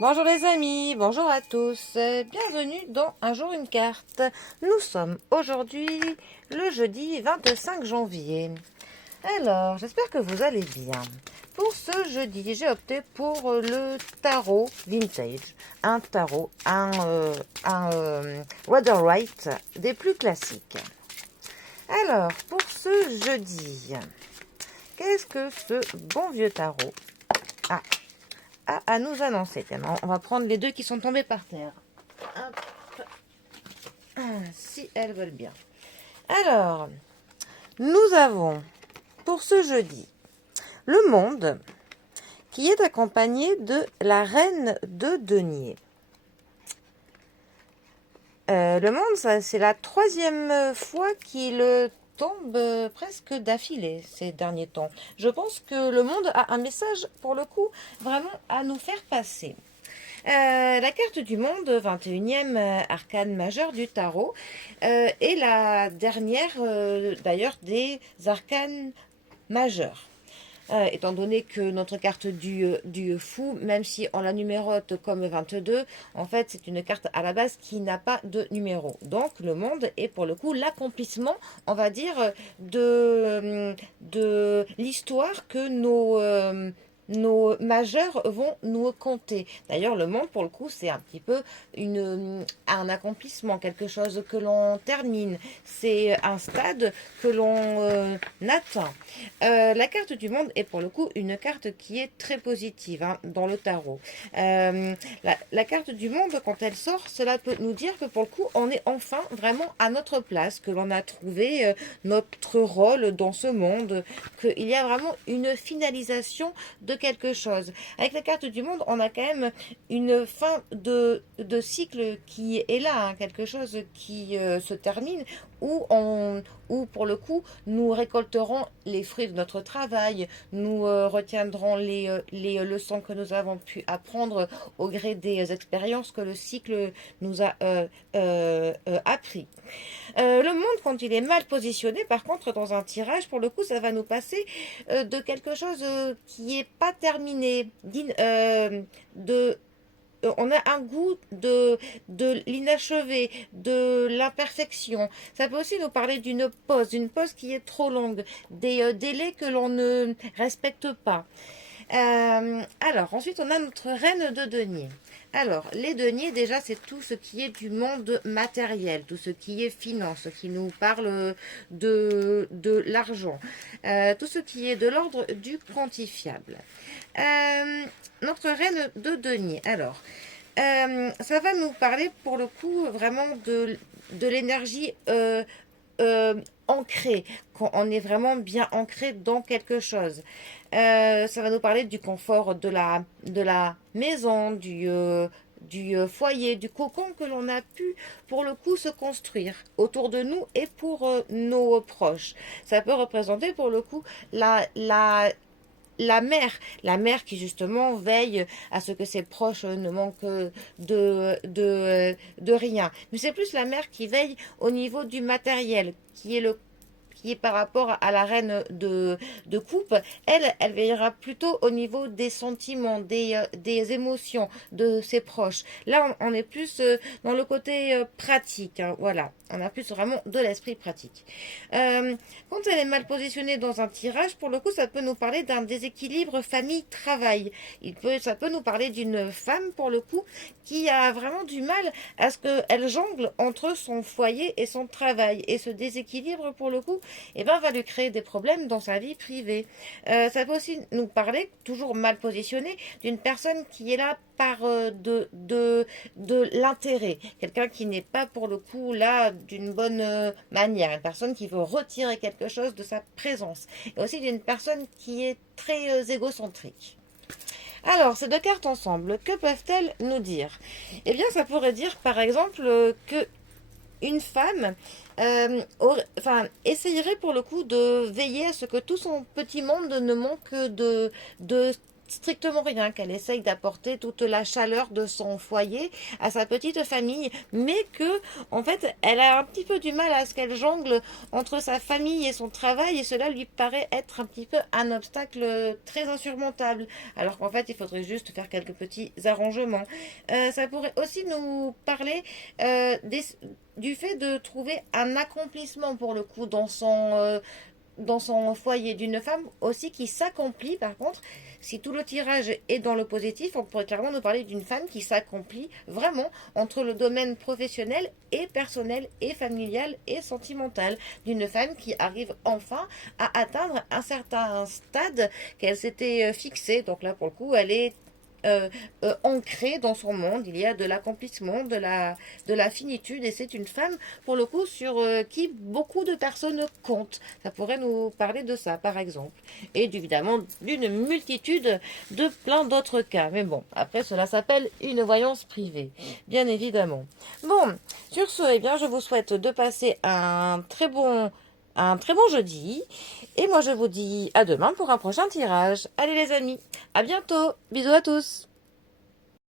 Bonjour les amis, bonjour à tous, bienvenue dans Un jour une carte. Nous sommes aujourd'hui le jeudi 25 janvier. Alors, j'espère que vous allez bien. Pour ce jeudi, j'ai opté pour le tarot vintage. Un tarot, un Rider-Waite des plus classiques. Alors, pour ce jeudi, qu'est-ce que ce bon vieux tarot a à nous annoncer? On va prendre les deux qui sont tombés par terre. Hop. Si elles veulent bien. Alors, nous avons pour ce jeudi le monde qui est accompagné de la reine de denier. Le monde, c'est la troisième fois qu'il tombe presque d'affilée ces derniers temps. Je pense que le monde a un message, pour le coup, vraiment à nous faire passer. La carte du monde, 21e arcane majeur du tarot, est la dernière d'ailleurs des arcanes majeurs. Étant donné que notre carte du fou, même si on la numérote comme 22, en fait c'est une carte à la base qui n'a pas de numéro. Donc le monde est pour le coup l'accomplissement, on va dire, de l'histoire que nos majeurs vont nous conter. D'ailleurs, le monde, pour le coup, c'est un petit peu un accomplissement, quelque chose que l'on termine. C'est un stade que l'on atteint. La carte du monde est pour le coup une carte qui est très positive dans le tarot. La carte du monde, quand elle sort, cela peut nous dire que pour le coup, on est enfin vraiment à notre place, que l'on a trouvé notre rôle dans ce monde, qu'il y a vraiment une finalisation de quelque chose. Avec la carte du monde, on a quand même une fin de cycle qui est là, quelque chose qui se termine, où pour le coup, nous récolterons les fruits de notre travail, nous retiendrons les leçons que nous avons pu apprendre au gré des expériences que le cycle nous a appris. Le monde, quand il est mal positionné, par contre, dans un tirage, pour le coup, ça va nous passer de quelque chose qui n'est pas terminé, on a un goût de l'inachevé, de l'imperfection. Ça peut aussi nous parler d'une pause qui est trop longue, des délais que l'on ne respecte pas. Alors, ensuite, on a notre reine de denier. Alors, les deniers, déjà, c'est tout ce qui est du monde matériel, tout ce qui est finance, ce qui nous parle de l'argent, tout ce qui est de l'ordre du quantifiable. Notre reine de denier. Alors, ça va nous parler pour le coup vraiment de l'énergie ancrée, quand on est vraiment bien ancré dans quelque chose. Ça va nous parler du confort de la maison, du foyer, du cocon que l'on a pu pour le coup se construire autour de nous et pour nos proches. Ça peut représenter pour le coup la mère qui justement veille à ce que ses proches ne manquent de rien. Mais c'est plus la mère qui veille au niveau du matériel, qui est par rapport à la reine de coupe, elle veillera plutôt au niveau des sentiments, des émotions de ses proches. Là, on est plus dans le côté pratique, hein, voilà. On a plus vraiment de l'esprit pratique. Quand elle est mal positionnée dans un tirage, pour le coup, ça peut nous parler d'un déséquilibre famille-travail. Ça peut nous parler d'une femme, pour le coup, qui a vraiment du mal à ce qu'elle jongle entre son foyer et son travail. Et ce déséquilibre, pour le coup, va lui créer des problèmes dans sa vie privée. Ça peut aussi nous parler, toujours mal positionné, d'une personne qui est là par de l'intérêt. Quelqu'un qui n'est pas pour le coup là d'une bonne manière. Une personne qui veut retirer quelque chose de sa présence. Et aussi d'une personne qui est très égocentrique. Alors, ces deux cartes ensemble, que peuvent-elles nous dire? Eh bien, ça pourrait dire par exemple que une femme essayerait pour le coup de veiller à ce que tout son petit monde ne manque de strictement rien, qu'elle essaye d'apporter toute la chaleur de son foyer à sa petite famille, mais que, en fait, elle a un petit peu du mal à ce qu'elle jongle entre sa famille et son travail, et cela lui paraît être un petit peu un obstacle très insurmontable, alors qu'en fait, il faudrait juste faire quelques petits arrangements. Ça pourrait aussi nous parler du fait de trouver un accomplissement pour le coup dans son foyer, d'une femme aussi qui s'accomplit. Par contre, si tout le tirage est dans le positif, on pourrait clairement nous parler d'une femme qui s'accomplit vraiment entre le domaine professionnel et personnel et familial et sentimental, d'une femme qui arrive enfin à atteindre un certain stade qu'elle s'était fixé. Donc là, pour le coup, elle est ancrée dans son monde. Il y a de l'accomplissement, de la finitude, et c'est une femme, pour le coup, sur qui beaucoup de personnes comptent. Ça pourrait nous parler de ça, par exemple. Et évidemment, d'une multitude de plein d'autres cas. Mais bon, après, cela s'appelle une voyance privée, bien évidemment. Bon, sur ce, eh bien, je vous souhaite de passer un très bon jeudi. Et moi, je vous dis à demain pour un prochain tirage. Allez les amis, à bientôt. Bisous à tous.